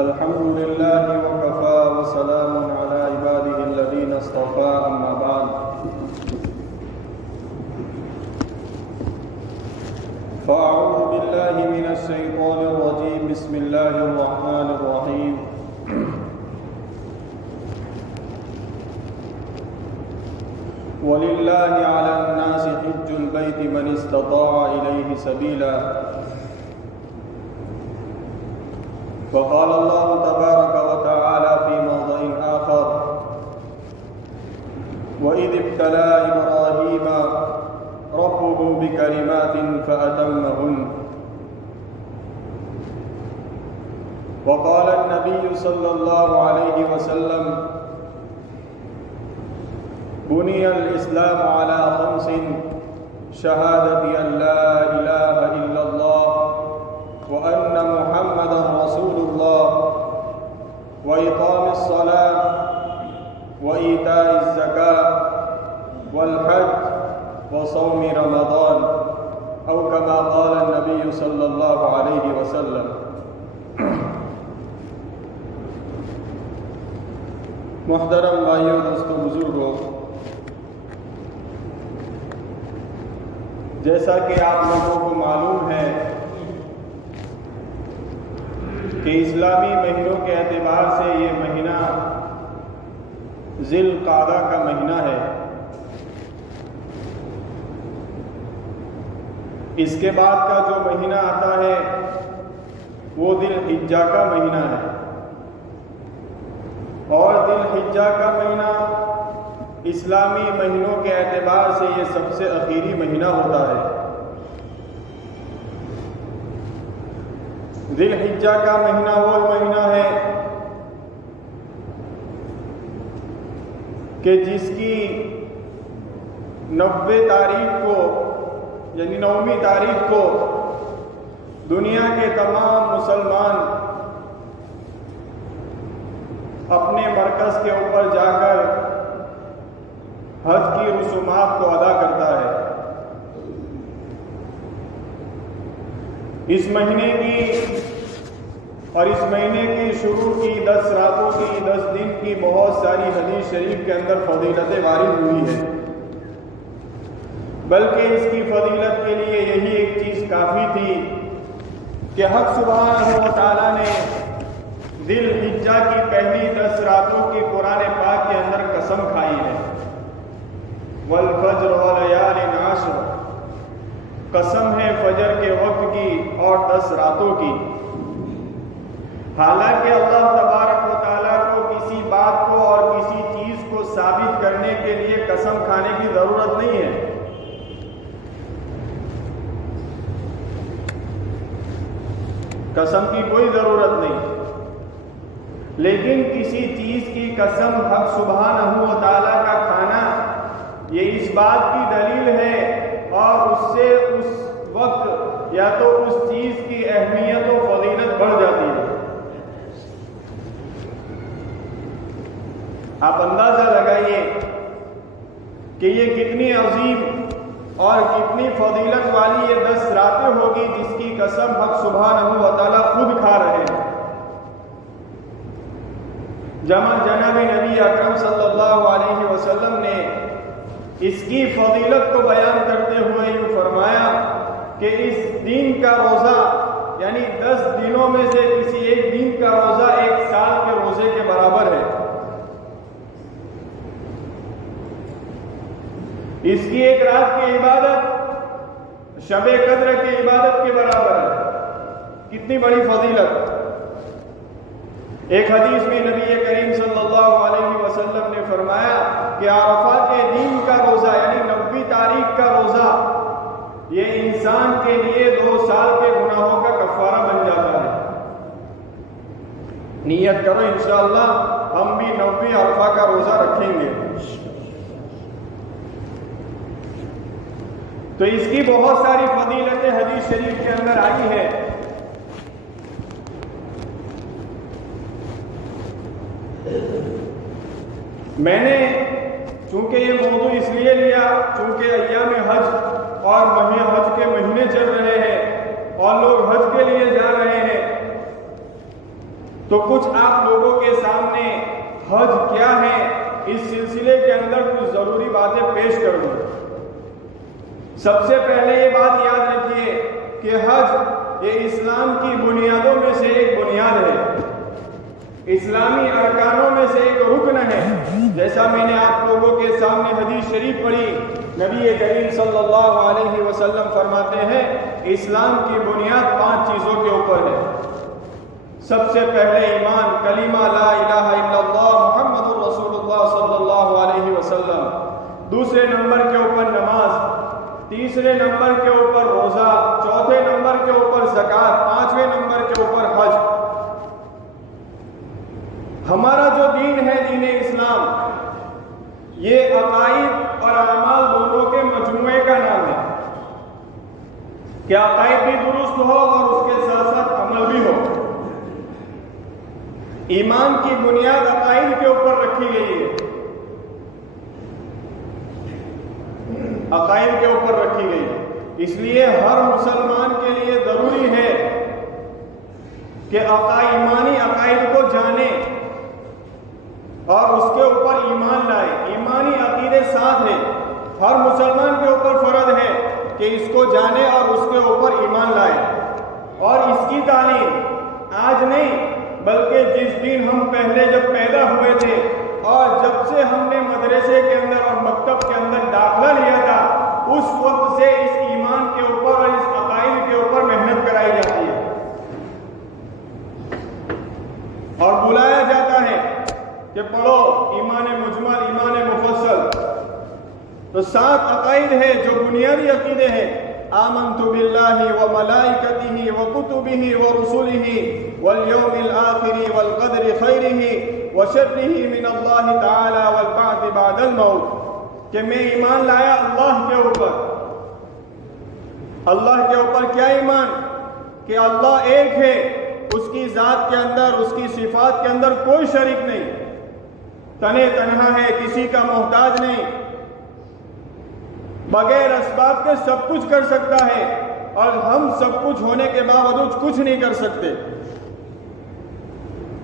الحمد لله وكفى وسلام على عباده الذين اصطفى أما بعد فأعوذ بالله من الشيطان الرجيم بسم الله الرحمن الرحيم وَلِلَّهِ عَلَى النَّاسِ حِجُّ الْبَيْتِ مَنِ اسْتَطَاعَ إِلَيْهِ سَبِيلًا وقال الله تبارك وتعالى في موضع آخر وَإِذِ ابْتَلَى إِبْرَاهِيمَ رَبُّهُ بِكَلِمَاتٍ فَأَتَمَّهُنَّ وقال النبي صلى الله عليه وسلم بني الإسلام على 5 شهادة أن لا إله إلا الله وأن محمدا رسول الله وإقام الصلاة وإيتاء الزكاة والحج وصوم رمضان أو كما قال النبي صلى الله عليه وسلم. محترم بھائیوں دوستوں بزرگوں، جیسا کہ آپ لوگوں کو معلوم ہے کہ اسلامی مہینوں کے اعتبار سے یہ مہینہ ذی القعدہ کا مہینہ ہے. اس کے بعد کا جو مہینہ آتا ہے وہ ذی الحجہ کا مہینہ ہے، اور ذی الحجہ کا مہینہ اسلامی مہینوں کے اعتبار سے یہ سب سے اخیری مہینہ ہوتا ہے. ذی الحجہ کا مہینہ وہ مہینہ ہے کہ جس کی 90 تاریخ کو یعنی 9ویں تاریخ کو دنیا کے تمام مسلمان اپنے مرکز کے اوپر جا کر حج کی رسومات کو ادا کرتا ہے. اس مہینے کی اور اس مہینے کی شروع کی 10 راتوں کی 10 دن کی بہت ساری حدیث شریف کے اندر فضیلتیں وارد ہوئی ہیں، بلکہ اس کی فضیلت کے لیے یہی ایک چیز کافی تھی کہ حق سبحانہ و تعالیٰ نے ذی الحجہ کی پہلی 10 راتوں کی قرآن پاک کے اندر قسم کھائی ہے. والفجر ولیال عشر، قسم ہے فجر کے وقت کی اور 10 راتوں کی. حالانکہ اللہ تبارک و تعالیٰ کو کسی بات کو اور کسی چیز کو ثابت کرنے کے لیے قسم کھانے کی ضرورت نہیں ہے. قسم کی کوئی ضرورت نہیں، لیکن کسی چیز کی قسم حق سبحانہ و تعالیٰ کا کھانا یہ اس بات کی دلیل ہے اور اس سے اس وقت یا تو اس چیز کی اہمیت و فضیلت بڑھ جاتی ہے. آپ اندازہ لگائیے کہ یہ کتنی عظیم اور کتنی فضیلت والی یہ 10 راتیں ہوگی جس کی قسم حق سبحانہ و تعالیٰ خود کھا رہے ہیں. جناب نبی اکرم صلی اللہ علیہ وسلم نے اس کی فضیلت کو بیان کرتے ہوئے یوں فرمایا کہ اس دن کا روزہ یعنی 10 دنوں میں سے کسی ایک دن کا روزہ 1 سال کے روزے کے برابر ہے. اس کی ایک رات کی عبادت شب قدر کی عبادت کے برابر ہے. کتنی بڑی فضیلت. ایک حدیث میں نبی کریم صلی اللہ علیہ وسلم نے فرمایا کہ عرفہ کے دن کا روزہ یعنی 90 تاریخ کا روزہ یہ انسان کے لیے 2 سال کے گناہوں کا کفارہ بن جاتا ہے۔ نیت کرو انشاءاللہ ہم بھی 90 عرفہ کا روزہ رکھیں گے۔ تو اس کی بہت ساری فضیلتیں حدیث شریف کے اندر آئی ہے۔ میں نے چونکہ یہ موضوع اس لیے لیا چونکہ ایام حج اور حج کے مہینے چل رہے ہیں اور لوگ حج کے لیے جا رہے ہیں، تو کچھ آپ لوگوں کے سامنے حج کیا ہے اس سلسلے کے اندر کچھ ضروری باتیں پیش کروں۔ سب سے پہلے یہ بات یاد رکھیے کہ حج یہ اسلام کی بنیادوں میں سے ایک بنیاد ہے، اسلامی ارکانوں میں سے ایک رکن ہے۔ جیسا میں نے آپ لوگوں کے سامنے حدیث شریف پڑھی، نبی کریم صلی اللہ علیہ وسلم فرماتے ہیں اسلام کی بنیاد 5 چیزوں کے اوپر ہے۔ سب سے پہلے ایمان، کلمہ لا الہ الا اللہ محمد رسول اللہ صلی اللہ علیہ وسلم۔ دوسرے نمبر کے اوپر نماز، تیسرے نمبر کے اوپر روزہ، چوتھے نمبر کے اوپر زکوٰۃ، 5ویں نمبر کے اوپر حج۔ ہمارا جو دین ہے دین اسلام، یہ عقائد اور اعمال دونوں کے مجموعے کا نام ہے کہ عقائد بھی درست ہو اور اس کے ساتھ ساتھ عمل بھی ہو۔ ایمان کی بنیاد عقائد کے اوپر رکھی گئی ہے، عقائد کے اوپر رکھی گئی ہے۔ اس لیے ہر مسلمان کے لیے ضروری ہے کہ ایمانی عقائد کو جانے اور اس کے اوپر ایمان لائے۔ ایمانی عقیدے ساتھ ہے، ہر مسلمان کے اوپر فرض ہے کہ اس کو جانے اور اس کے اوپر ایمان لائے۔ اور اس کی تعلیم آج نہیں بلکہ جس دن ہم پہلے جب پیدا ہوئے تھے اور جب سے ہم نے مدرسے کے اندر اور مکتب کے اندر داخلہ لیا تھا، اس وقت سے اس ایمان کے اوپر اور اس عقائد کے اوپر محنت کرائی جاتی ہے اور بلایا جاتا ہے کہ پڑھو ایمان مجمل، ایمان مفصل۔ تو 7 عقائد ہے جو بنیادی عقیدے ہیں۔ آمنت باللہ وملائکتہ وکتبہ ورسلہ والیوم الآخر والقدر خیرہ وشرہ من اللہ تعالی والبعث بعد الموت، کہ میں ایمان لایا اللہ کے اوپر۔ اللہ کے اوپر کیا ایمان؟ کہ اللہ ایک ہے، اس کی ذات کے اندر، اس کی صفات کے اندر کوئی شریک نہیں، تنے تنہا ہے، کسی کا محتاج نہیں، بغیر اسباب کے سب کچھ کر سکتا ہے اور ہم سب کچھ ہونے کے باوجود کچھ نہیں کر سکتے۔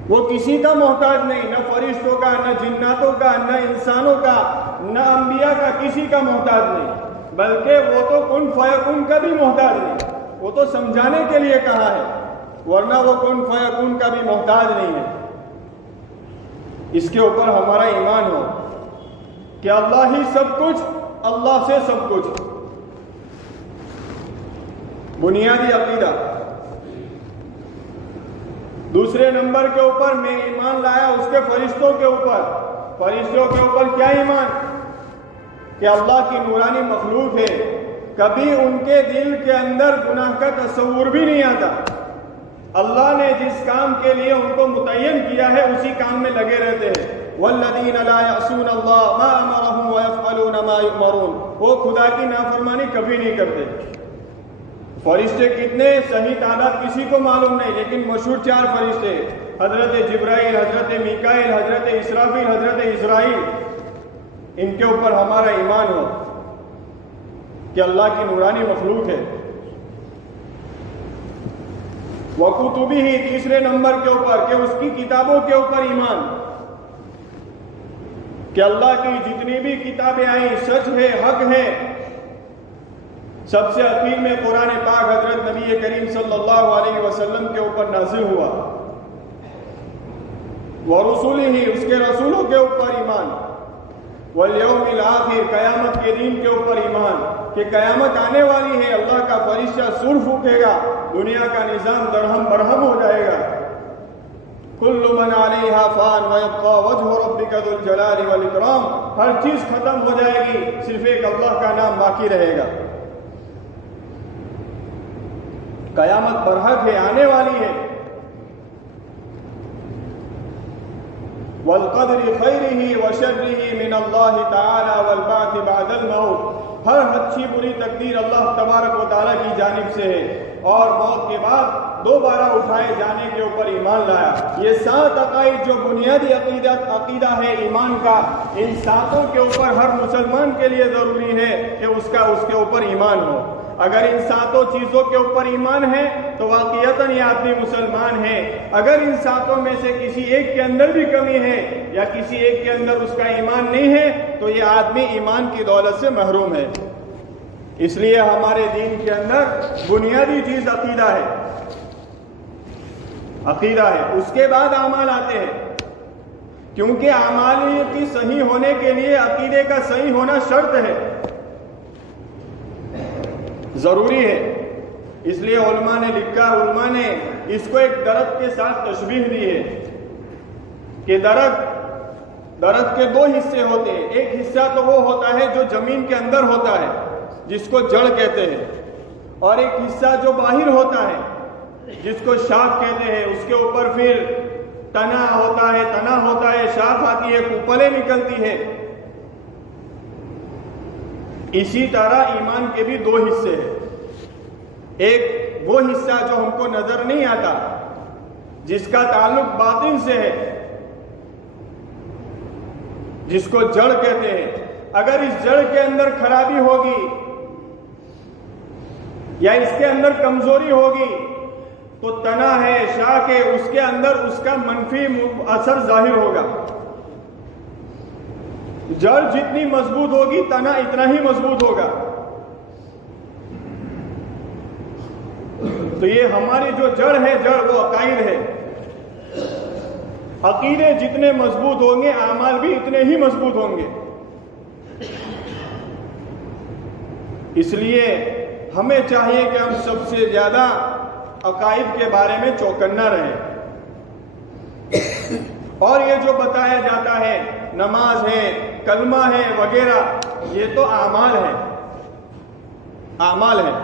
وہ کسی کا محتاج نہیں، نہ فرشتوں کا، نہ جناتوں کا، نہ انسانوں کا، نہ انبیاء کا، کسی کا محتاج نہیں، بلکہ وہ تو کن فیکون کا بھی محتاج نہیں، وہ تو سمجھانے کے لیے کہا ہے، ورنہ وہ کن فیکون کا بھی محتاج نہیں ہے۔ اس کے اوپر ہمارا ایمان ہو کہ اللہ ہی سب کچھ، اللہ سے سب کچھ، بنیادی عقیدہ۔ دوسرے نمبر کے اوپر میں ایمان لایا اس کے فرشتوں کے اوپر۔ فرشتوں کے اوپر کیا ایمان؟ کہ اللہ کی نورانی مخلوق ہے، کبھی ان کے دل کے اندر گناہ کا تصور بھی نہیں آتا۔ اللہ نے جس کام کے لیے ان کو متعین کیا ہے اسی کام میں لگے رہتے ہیں۔ والذین لا یعصون اللہ ما امرهم ویفعلون ما یؤمرون، وہ خدا کی نافرمانی کبھی نہیں کرتے۔ فرشتے کتنے صحیح تعداد کسی کو معلوم نہیں، لیکن مشہور 4 فرشتے، حضرت جبرائیل، حضرت میکائیل، حضرت اسرافیل، حضرت اسرائیل، ان کے اوپر ہمارا ایمان ہو کہ اللہ کی نورانی مخلوق ہے۔ وکتبہ، تیسرے نمبر کے اوپر کہ اس کی کتابوں کے اوپر ایمان، کہ اللہ کی جتنی بھی کتابیں آئیں سچ ہے، حق ہے۔ سب سے اخیر میں قرآن پاک حضرت نبی کریم صلی اللہ علیہ وسلم کے اوپر نازل ہوا۔ ورسولہ، اس کے رسولوں کے اوپر ایمان۔ والیوم الآخر، قیامت کے دن کے اوپر ایمان کہ قیامت آنے والی ہے، اللہ کا فرشتہ سور پھونکے گا، دنیا کا نظام درہم برہم ہو جائے گا۔ کل من ذو الجلال والاکرام، ہر چیز ختم ہو جائے گی، صرف ایک اللہ کا نام باقی رہے گا۔ قیامت برحق ہے، آنے والی ہے۔ والقدر خیرہ وشرہ من اللہ تعالی والبعث بعد الموت، ہر اچھی بری تقدیر اللہ تبارک و تعالیٰ کی جانب سے ہے، اور موت کے بعد دوبارہ اٹھائے جانے کے اوپر ایمان لایا۔ یہ 7 عقائد جو بنیادی عقیدہ ہے ایمان کا، ان 7 کے اوپر ہر مسلمان کے لیے ضروری ہے کہ اس کے اوپر ایمان ہو۔ اگر ان 7 چیزوں کے اوپر ایمان ہے تو واقعتاً یہ آدمی مسلمان ہے۔ اگر ان 7 میں سے کسی ایک کے اندر بھی کمی ہے یا کسی ایک کے اندر اس کا ایمان نہیں ہے تو یہ آدمی ایمان کی دولت سے محروم ہے۔ اس لیے ہمارے دین کے اندر بنیادی چیز عقیدہ ہے، عقیدہ ہے، اس کے بعد اعمال آتے ہیں، کیونکہ اعمال کی صحیح ہونے کے لیے عقیدے کا صحیح ہونا شرط ہے، ضروری ہے۔ اس لیے علماء نے لکھا، علماء نے اس کو ایک درخت کے ساتھ تشبیہ دی ہے کہ درخت کے 2 حصے ہوتے ہیں۔ ایک حصہ تو وہ ہوتا ہے جو زمین کے اندر ہوتا ہے جس کو جڑ کہتے ہیں، اور ایک حصہ جو باہر ہوتا ہے جس کو شاخ کہتے ہیں۔ اس کے اوپر پھر تنا ہوتا ہے، شاخ آتی ہے، پھوپھلیں نکلتی ہے۔ اسی طرح ایمان کے بھی 2 حصے ہیں۔ ایک وہ حصہ جو ہم کو نظر نہیں آتا، جس کا تعلق باطن سے ہے، جس کو جڑ کہتے ہیں۔ اگر اس جڑ کے اندر خرابی ہوگی یا اس کے اندر کمزوری ہوگی تو تنا ہے، شاخ ہے، اس کے اندر اس کا منفی اثر ظاہر ہوگا۔ جڑ جتنی مضبوط ہوگی تنا اتنا ہی مضبوط ہوگا۔ تو یہ ہماری جو جڑ ہے، جڑ وہ عقائد ہے۔ عقیدے جتنے مضبوط ہوں گے اعمال بھی اتنے ہی مضبوط ہوں گے۔ اس لیے ہمیں چاہیے کہ ہم سب سے زیادہ عقائد کے بارے میں چوکنا رہیں۔ اور یہ جو بتایا جاتا ہے نماز ہے، کلمہ ہے وغیرہ، یہ تو اعمال ہے، اعمال ہے۔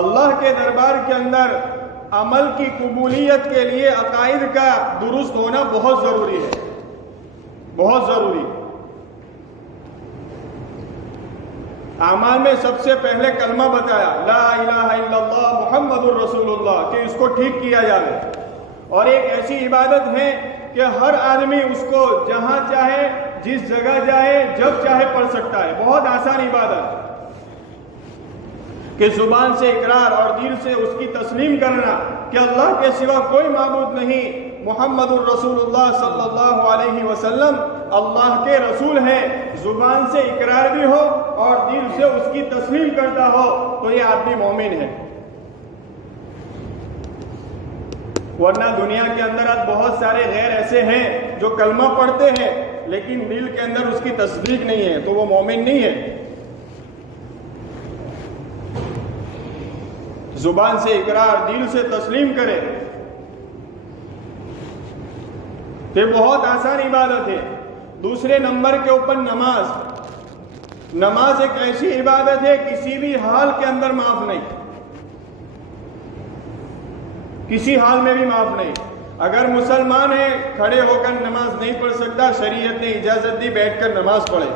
اللہ کے دربار کے اندر عمل کی قبولیت کے لیے عقائد کا درست ہونا بہت ضروری ہے، بہت ضروری۔ اعمال میں سب سے پہلے کلمہ بتایا، لا الہ الا اللہ محمد الرسول اللہ، کہ اس کو ٹھیک کیا جائے۔ اور ایک ایسی عبادت ہے کہ ہر آدمی اس کو جہاں چاہے، جس جگہ جائے، جب چاہے پڑھ سکتا ہے۔ بہت آسان عبادت کہ زبان سے اقرار اور دل سے اس کی تسلیم کرنا کہ اللہ کے سوا کوئی معبود نہیں، محمد الرسول اللہ صلی اللہ علیہ وسلم اللہ کے رسول ہیں۔ زبان سے اقرار بھی ہو اور دل سے اس کی تسلیم کرتا ہو تو یہ آدمی مومن ہے۔ ورنہ دنیا کے اندر آج بہت سارے غیر ایسے ہیں جو کلمہ پڑھتے ہیں لیکن دل کے اندر اس کی تصدیق نہیں ہے، تو وہ مومن نہیں ہے۔ زبان سے اقرار، دل سے تسلیم کرے، یہ بہت آسان عبادت ہے۔ دوسرے نمبر کے اوپر نماز۔ نماز ایک ایسی عبادت ہے کسی بھی حال کے اندر معاف نہیں، کسی حال میں بھی معاف نہیں۔ اگر مسلمان ہے کھڑے ہو کر نماز نہیں پڑھ سکتا، شریعت نے اجازت دی بیٹھ کر نماز پڑھے۔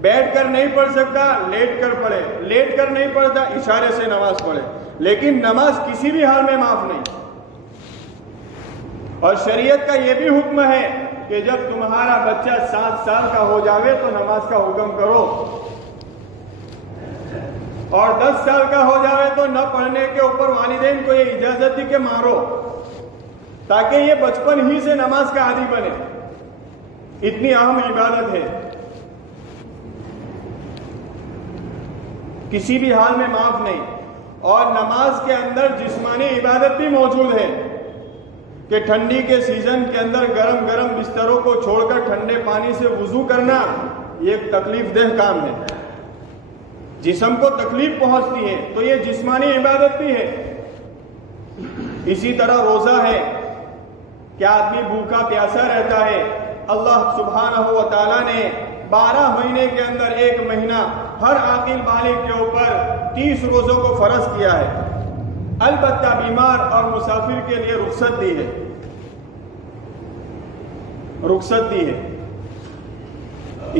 بیٹھ کر نہیں پڑھ سکتا، لیٹ کر پڑھے۔ لیٹ کر نہیں پڑھتا، اشارے سے نماز پڑھے، لیکن نماز کسی بھی حال میں معاف نہیں۔ اور شریعت کا یہ بھی حکم ہے کہ جب تمہارا بچہ 7 سال کا ہو جاوے تو نماز کا حکم کرو، اور 10 سال کا ہو جاوے تو نہ پڑھنے کے اوپر والدین کو یہ اجازت دی کہ مارو، تاکہ یہ بچپن ہی سے نماز کا عادی بنے۔ اتنی اہم عبادت ہے، کسی بھی حال میں معاف نہیں۔ اور نماز کے اندر جسمانی عبادت بھی موجود ہے کہ ٹھنڈی کے سیزن کے اندر گرم گرم بستروں کو چھوڑ کر ٹھنڈے پانی سے وضو کرنا یہ ایک تکلیف دہ کام ہے، جسم کو تکلیف پہنچتی ہے، تو یہ جسمانی عبادت بھی ہے۔ اسی طرح روزہ ہے کہ آدمی بھوکا پیاسا رہتا ہے، اللہ سبحانہ و تعالیٰ نے 12 مہینے کے اندر 1 مہینہ ہر عاقل بالغ کے اوپر 30 روزوں کو فرض کیا ہے، البتہ بیمار اور مسافر کے لیے رخصت دی ہے، رخصت دی ہے۔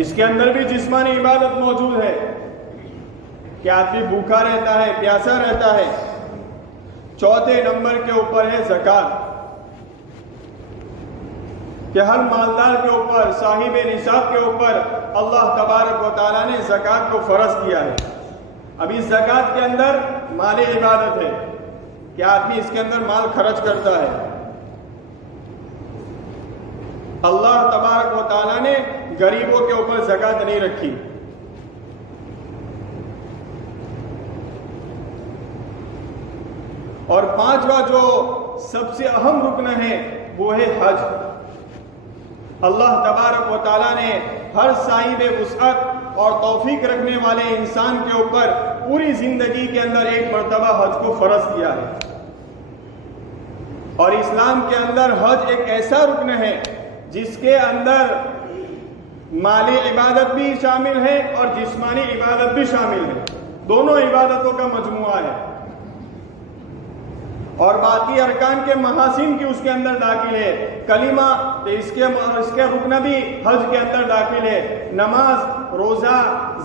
اس کے اندر بھی جسمانی عبادت موجود ہے کہ آدمی بھوکا رہتا ہے، پیاسا رہتا ہے۔ چوتھے نمبر کے اوپر ہے زکوٰۃ، کہ ہر مالدار کے اوپر، صاحب نصاب کے اوپر اللہ تبارک و تعالیٰ نے زکوٰۃ کو فرض کیا ہے۔ اب اس زکوٰۃ کے اندر مالی عبادت ہے کہ آدمی اس کے اندر مال خرچ کرتا ہے۔ اللہ تبارک و تعالیٰ نے غریبوں کے اوپر زکوٰۃ نہیں رکھی۔ اور 5واں جو سب سے اہم رکن ہے وہ ہے حج۔ اللہ تبارک و تعالیٰ نے ہر صاحب وسعت اور توفیق رکھنے والے انسان کے اوپر پوری زندگی کے اندر 1 مرتبہ حج کو فرض کیا ہے۔ اور اسلام کے اندر حج ایک ایسا رکن ہے جس کے اندر مالی عبادت بھی شامل ہے اور جسمانی عبادت بھی شامل ہے، دونوں عبادتوں کا مجموعہ ہے۔ اور باقی ارکان کے محاسن کی اس کے اندر داخل ہے، کلمہ اس کے رکن بھی حج کے اندر داخل ہے، نماز، روزہ،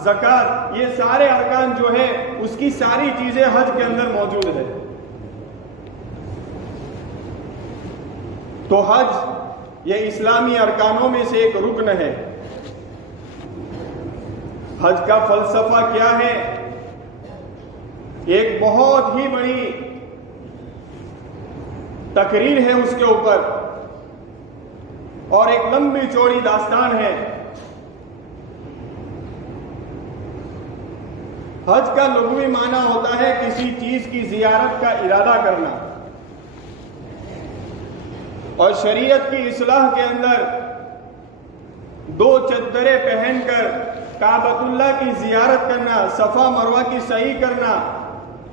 زکوٰۃ، یہ سارے ارکان جو ہے اس کی ساری چیزیں حج کے اندر موجود ہے۔ تو حج یہ اسلامی ارکانوں میں سے ایک رکن ہے۔ حج کا فلسفہ کیا ہے؟ ایک بہت ہی بڑی تقریر ہے اس کے اوپر، اور ایک لمبی چوڑی داستان ہے۔ حج کا لغوی معنی ہوتا ہے کسی چیز کی زیارت کا ارادہ کرنا، اور شریعت کی اصلاح کے اندر 2 چادریں پہن کر کعبۃ اللہ کی زیارت کرنا، صفا مروہ کی سعی کرنا،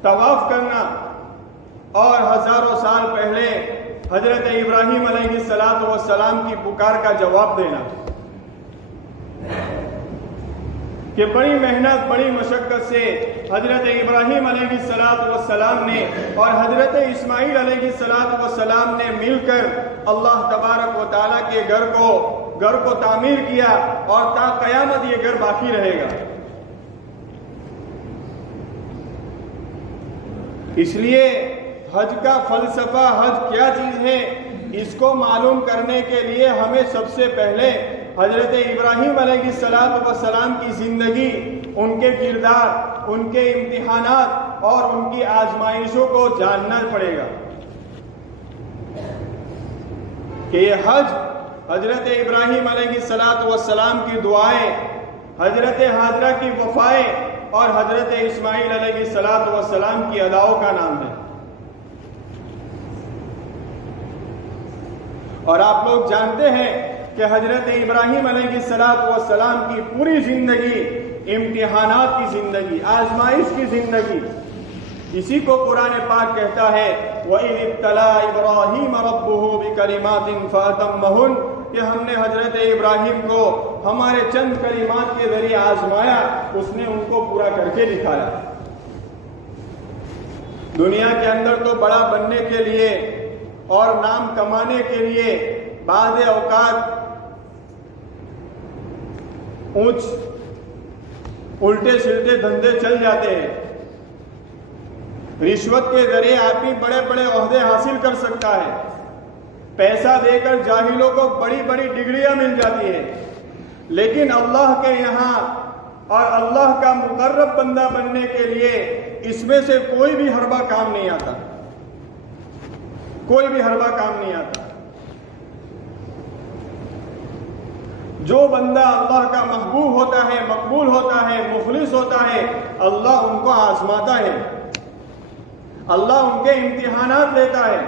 طواف کرنا، اور ہزاروں سال پہلے حضرت ابراہیم علیہ السلام کی پکار کا جواب دینا، کہ بڑی محنت، بڑی مشقت سے حضرت ابراہیم علیہ السلام نے اور حضرت اسماعیل علیہ السلام نے مل کر اللہ تبارک و تعالیٰ کے گھر کو تعمیر کیا، اور تا قیامت یہ گھر باقی رہے گا۔ اس لیے حج کا فلسفہ، حج کیا چیز ہے، اس کو معلوم کرنے کے لیے ہمیں سب سے پہلے حضرت ابراہیم علیہ السلام کی زندگی، ان کے کردار، ان کے امتحانات اور ان کی آزمائشوں کو جاننا پڑے گا، کہ یہ حج حضرت ابراہیم علیہ السلام کی دعائیں، حضرت ہاجرہ کی وفائیں اور حضرت اسماعیل علیہ السلام کی اداؤں کا نام ہے۔ اور آپ لوگ جانتے ہیں کہ حضرت ابراہیم علیہ السلام کی پوری زندگی امتحانات کی زندگی، آزمائش کی زندگی، اسی کو قرآن پاک کہتا ہے وَإِذِ ابْتَلَىٰ إِبْرَاهِيمَ رَبُّهُ بِكَلِمَاتٍ فَأَتَمَّهُنَّ، کہ ہم نے حضرت ابراہیم کو ہمارے چند کلمات کے ذریعے آزمایا، اس نے ان کو پورا کر کے دکھایا۔ دنیا کے اندر تو بڑا بننے کے لیے اور نام کمانے کے لیے بعض اوقات الٹے سلٹے دھندے چل جاتے ہیں۔ رشوت کے ذریعے آدمی بڑے بڑے عہدے حاصل کر سکتا ہے، پیسہ دے کر جاہلوں کو بڑی بڑی ڈگریاں مل جاتی ہیں، لیکن اللہ کے یہاں اور اللہ کا مقرب بندہ بننے کے لیے اس میں سے کوئی بھی حربہ کام نہیں آتا، کوئی بھی حربہ کام نہیں آتا۔ جو بندہ اللہ کا محبوب ہوتا ہے، مقبول ہوتا ہے، مخلص ہوتا ہے، اللہ ان کو آزماتا ہے، اللہ ان کے امتحانات لیتا ہے،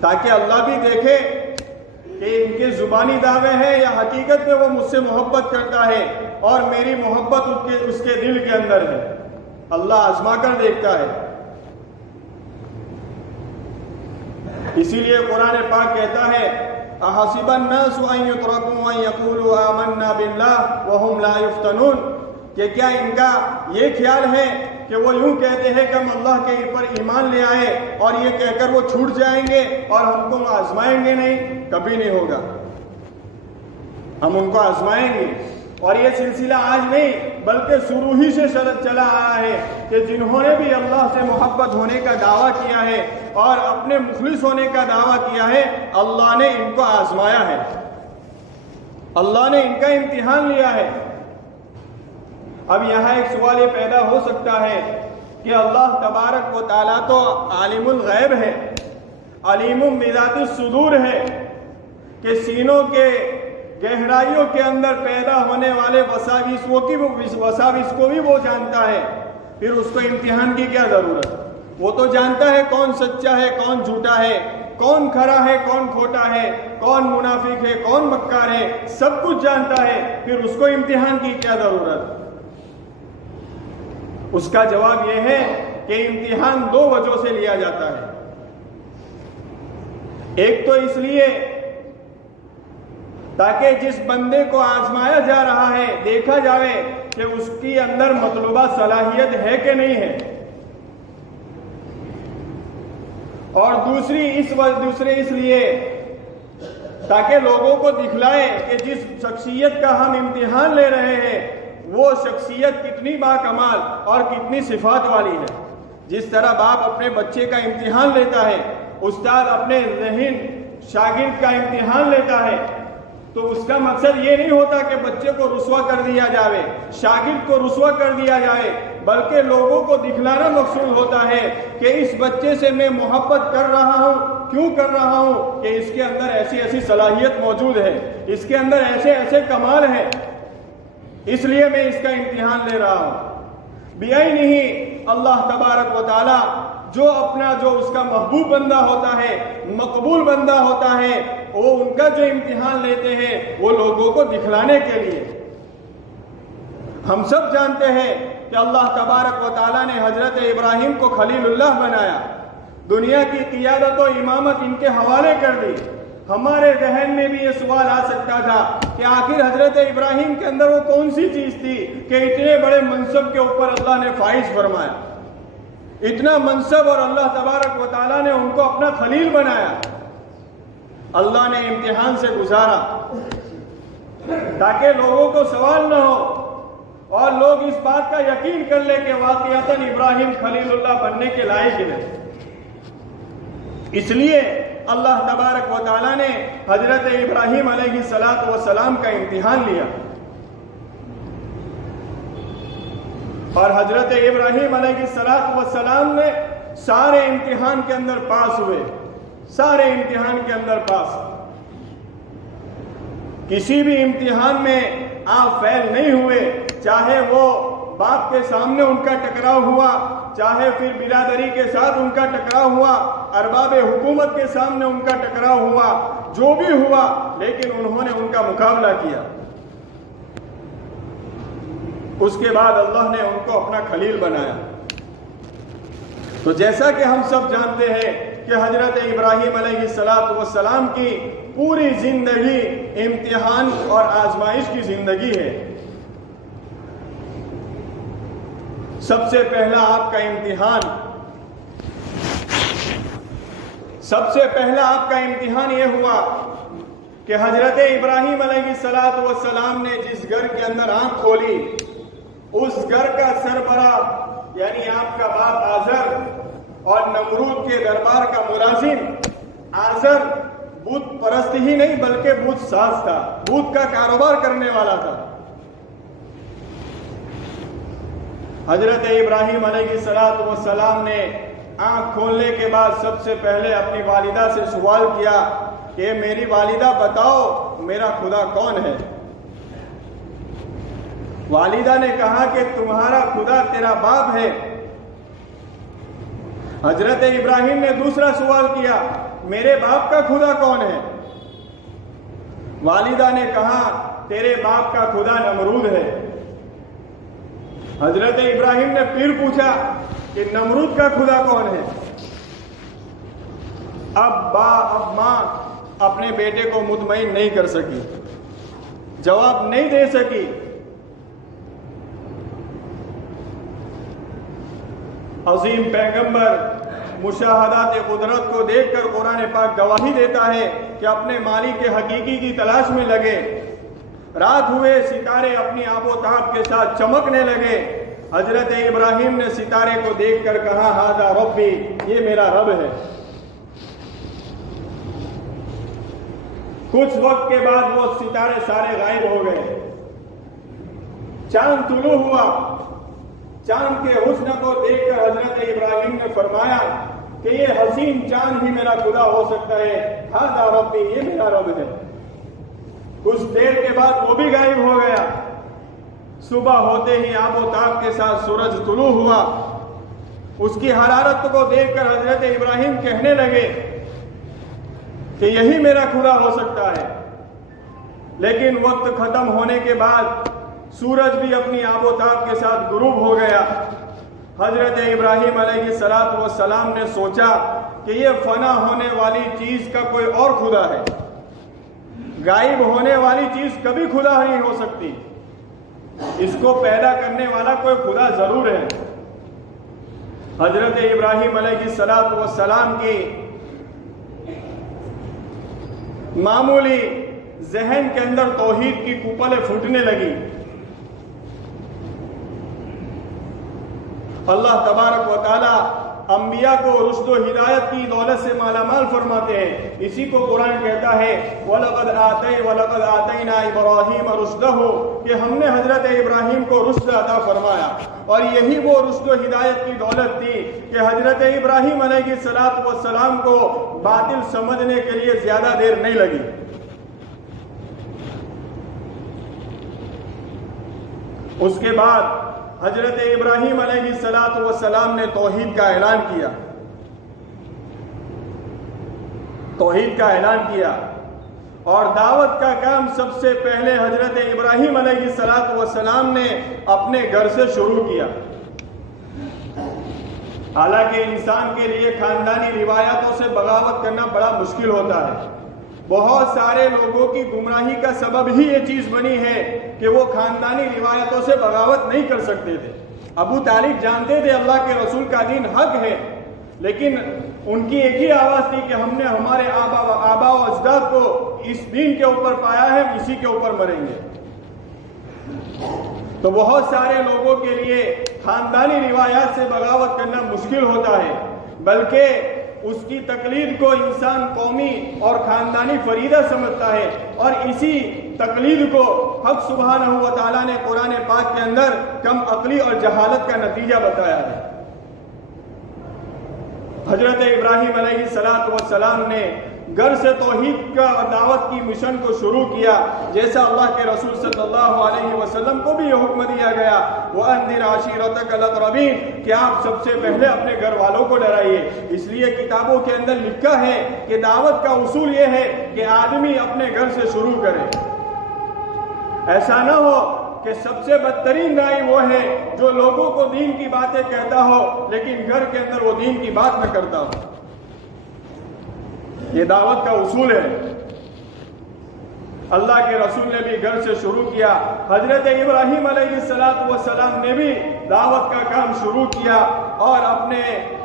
تاکہ اللہ بھی دیکھے کہ ان کے زبانی دعوے ہیں یا حقیقت میں وہ مجھ سے محبت کرتا ہے اور میری محبت اس کے دل کے اندر ہے۔ اللہ آزما کر دیکھتا ہے۔ اسی لیے قرآن پاک کہتا ہے احسب الناس ان يتركوا ان يقولوا آمنا بالله وهم لا يفتنون، کہ کیا ان کا یہ خیال ہے کہ وہ یوں کہتے ہیں کہ ہم اللہ کے اوپر ایمان لے آئے اور یہ کہہ کر وہ چھوٹ جائیں گے اور ہم کو آزمائیں گے نہیں؟ کبھی نہیں ہوگا، ہم ان کو آزمائیں گے۔ اور یہ سلسلہ آج نہیں بلکہ شروع ہی سے چلا آیا ہے کہ جنہوں نے بھی اللہ سے محبت ہونے کا دعویٰ کیا ہے اور اپنے مخلص ہونے کا دعویٰ کیا ہے، اللہ نے ان کو آزمایا ہے، اللہ نے ان کا امتحان لیا ہے۔ اب یہاں ایک سوال یہ پیدا ہو سکتا ہے کہ اللہ تبارک و تعالیٰ تو عالم الغیب ہے، علیم بذات الصدور ہے، کہ سینوں کے گہرائیوں کے اندر پیدا ہونے والے وساوس کو بھی وہ جانتا ہے، پھر اس کو امتحان کی کیا ضرورت؟ وہ تو جانتا ہے کون سچا ہے کون جھوٹا ہے، کون کھرا ہے کون کھوٹا ہے، کون منافق ہے کون مکار ہے، سب کچھ جانتا ہے، پھر اس کو امتحان کی کیا ضرورت؟ اس کا جواب یہ ہے کہ امتحان دو وجہ سے لیا جاتا ہے۔ ایک تو اس لیے تاکہ جس بندے کو آزمایا جا رہا ہے دیکھا جائے کہ اس کی اندر مطلوبہ صلاحیت ہے کہ نہیں ہے، اور دوسرے اس لیے تاکہ لوگوں کو دکھلائے کہ جس شخصیت کا ہم امتحان لے رہے ہیں وہ شخصیت کتنی باکمال اور کتنی صفات والی ہے۔ جس طرح باپ اپنے بچے کا امتحان لیتا ہے، استاد اپنے ذہین شاگرد کا امتحان لیتا ہے، تو اس کا مقصد یہ نہیں ہوتا کہ بچے کو رسوا کر دیا جائے، شاگرد کو رسوا کر دیا جائے، بلکہ لوگوں کو دکھلانا مقصود ہوتا ہے کہ اس بچے سے میں محبت کر رہا ہوں، کیوں کر رہا ہوں کہ اس کے اندر ایسی ایسی صلاحیت موجود ہے، اس کے اندر ایسے ایسے کمال ہیں، اس لیے میں اس کا امتحان لے رہا ہوں۔ بیائی نہیں اللہ تبارک و تعالی جو اس کا محبوب بندہ ہوتا ہے، مقبول بندہ ہوتا ہے، وہ ان کا جو امتحان لیتے ہیں وہ لوگوں کو دکھلانے کے لیے۔ ہم سب جانتے ہیں کہ اللہ تبارک و تعالیٰ نے حضرت ابراہیم کو خلیل اللہ بنایا، دنیا کی قیادت و امامت ان کے حوالے کر دی۔ ہمارے ذہن میں بھی یہ سوال آ سکتا تھا کہ آخر حضرت ابراہیم کے اندر وہ کون سی چیز تھی کہ اتنے بڑے منصب کے اوپر اللہ نے فائز فرمایا، اتنا منصب، اور اللہ تبارک و تعالیٰ نے ان کو اپنا خلیل بنایا۔ اللہ نے امتحان سے گزارا تاکہ لوگوں کو سوال نہ ہو اور لوگ اس بات کا یقین کر لیں کہ واقعتاً ابراہیم خلیل اللہ بننے کے لائق ہے۔ اس لیے اللہ تبارک و تعالیٰ نے حضرت ابراہیم علیہ السلام کا امتحان لیا، اور حضرت ابراہیم علیہ السلام نے سارے امتحان کے اندر پاس ہوئے، سارے امتحان کے اندر پاس۔ کسی بھی امتحان میں آپ فیل نہیں ہوئے، چاہے وہ باپ کے سامنے ان کا ٹکراؤ ہوا، چاہے پھر برادری کے ساتھ ان کا ٹکراؤ ہوا، ارباب حکومت کے سامنے ان کا ٹکراؤ ہوا، جو بھی ہوا، لیکن انہوں نے ان کا مقابلہ کیا۔ اس کے بعد اللہ نے ان کو اپنا خلیل بنایا۔ تو جیسا کہ ہم سب جانتے ہیں کہ حضرت ابراہیم علیہ السلام کی پوری زندگی امتحان اور آزمائش کی زندگی ہے۔ سب سے پہلا آپ کا امتحان یہ ہوا کہ حضرت ابراہیم علیہ السلام نے جس گھر کے اندر آنکھ کھولی، اس گھر کا سربراہ یعنی آپ کا باپ آزر اور نمرود کے دربار کا ملازم آزر بت پرست ہی نہیں بلکہ بت ساز تھا، بت کا کاروبار کرنے والا تھا۔ حضرت ابراہیم علیہ السلام نے آنکھ کھولنے کے بعد سب سے پہلے اپنی والدہ سے سوال کیا کہ میری والدہ بتاؤ میرا خدا کون ہے؟ والدہ نے کہا کہ تمہارا خدا تیرا باپ ہے۔ حضرت ابراہیم نے دوسرا سوال کیا میرے باپ کا خدا کون ہے؟ والدہ نے کہا تیرے باپ کا خدا نمرود ہے۔ حضرت ابراہیم نے پھر پوچھا کہ نمرود کا خدا کون ہے؟ اب ماں اپنے بیٹے کو مطمئن نہیں کر سکی، جواب نہیں دے سکی۔ عظیم پیغمبر مشاہدات قدرت کو دیکھ کر قرآن پاک گواہی دیتا ہے کہ اپنے مالک کے حقیقی کی تلاش میں لگے۔ رات ہوئے، ستارے اپنی آب و تاب کے ساتھ چمکنے لگے۔ حضرت ابراہیم نے ستارے کو دیکھ کر کہا ھذا ربی، یہ میرا رب ہے۔ کچھ وقت کے بعد وہ ستارے سارے غائب ہو گئے، چاند طلوع ہوا۔ چاند کے حسن کو دیکھ کر حضرت ابراہیم نے فرمایا کہ یہ حسین چاند ہی میرا خدا ہو سکتا ہے، ھذا ربی، یہ میرا رب ہے۔ کچھ دیر کے بعد وہ بھی غائب ہو گیا۔ صبح ہوتے ہی آب و تاب کے ساتھ سورج طلوع ہوا۔ اس کی حرارت کو دیکھ کر حضرت ابراہیم کہنے لگے کہ یہی میرا خدا ہو سکتا ہے۔ لیکن وقت ختم ہونے کے بعد سورج بھی اپنی آب و تاب کے ساتھ غروب ہو گیا۔ حضرت ابراہیم علیہ السلام نے سوچا کہ یہ فنا ہونے والی چیز کا کوئی اور خدا ہے، غائب ہونے والی چیز کبھی خدا نہیں ہو سکتی، اس کو پیدا کرنے والا کوئی خدا ضرور ہے۔ حضرت ابراہیم علیہ السلام کی معمولی ذہن کے اندر توحید کی کوپلیں پھوٹنے لگی۔ اللہ تبارک و تعالی انبیاء کو رشد و ہدایت کی دولت سے مالا مال فرماتے ہیں۔ اسی کو قرآن کہتا ہے وَلَقَدْ آتَيْنَا إِبْرَاهِيمَ رُشْدَهُ، کہ ہم نے حضرت ابراہیم کو رشد عطا فرمایا۔ اور یہی وہ رشد و ہدایت کی دولت تھی کہ حضرت ابراہیم علیہ السلام کو باطل سمجھنے کے لیے زیادہ دیر نہیں لگی۔ اس کے بعد حضرت ابراہیم علیہ السلام نے توحید کا اعلان کیا، توحید کا اعلان کیا، اور دعوت کا کام سب سے پہلے حضرت ابراہیم علیہ السلام نے اپنے گھر سے شروع کیا۔ حالانکہ انسان کے لیے خاندانی روایاتوں سے بغاوت کرنا بڑا مشکل ہوتا ہے۔ بہت سارے لوگوں کی گمراہی کا سبب ہی یہ چیز بنی ہے کہ وہ خاندانی روایتوں سے بغاوت نہیں کر سکتے تھے۔ ابو طالب جانتے تھے اللہ کے رسول کا دین حق ہے، لیکن ان کی ایک ہی آواز تھی کہ ہم نے ہمارے آبا و اجداد کو اس دین کے اوپر پایا ہے، اسی کے اوپر مریں گے۔ تو بہت سارے لوگوں کے لیے خاندانی روایات سے بغاوت کرنا مشکل ہوتا ہے، بلکہ اس کی تقلید کو انسان قومی اور خاندانی فریضہ سمجھتا ہے، اور اسی تقلید کو حق سبحانہ و تعالیٰ نے قرآن پاک کے اندر کم عقلی اور جہالت کا نتیجہ بتایا ہے۔ حضرت ابراہیم علیہ السلام نے گھر سے توحید کا اور دعوت کی مشن کو شروع کیا، جیسا اللہ کے رسول صلی اللہ علیہ وسلم کو بھی یہ حکم دیا گیا وَأَنذِرْ عَشِيرَتَكَ الْأَقْرَبِينَ، کہ آپ سب سے پہلے اپنے گھر والوں کو ڈرائیے۔ اس لیے کتابوں کے اندر لکھا ہے کہ دعوت کا اصول یہ ہے کہ آدمی اپنے گھر سے شروع کرے۔ ایسا نہ ہو کہ سب سے بدترین داعی وہ ہے جو لوگوں کو دین کی باتیں کہتا ہو لیکن گھر کے اندر وہ دین کی بات نہ کرتا ہو۔ یہ دعوت کا اصول ہے۔ اللہ کے رسول نے بھی گھر سے شروع کیا، حضرت ابراہیم علیہ السلام نے بھی دعوت کا کام شروع کیا، اور اپنے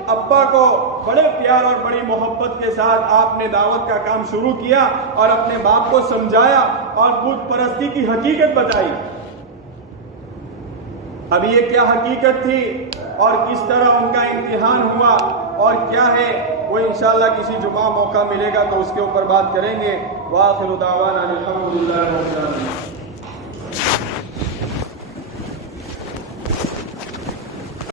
ابا کو بڑے پیار اور بڑی محبت کے ساتھ آپ نے دعوت کا کام شروع کیا اور اپنے باپ کو سمجھایا اور بت پرستی کی حقیقت بتائی۔ اب یہ کیا حقیقت تھی اور کس طرح ان کا امتحان ہوا اور کیا ہے، وہ انشاءاللہ کسی جمعہ موقع ملے گا تو اس کے اوپر بات کریں گے۔ وآخر دعوانا الحمدللہ رب العالمین۔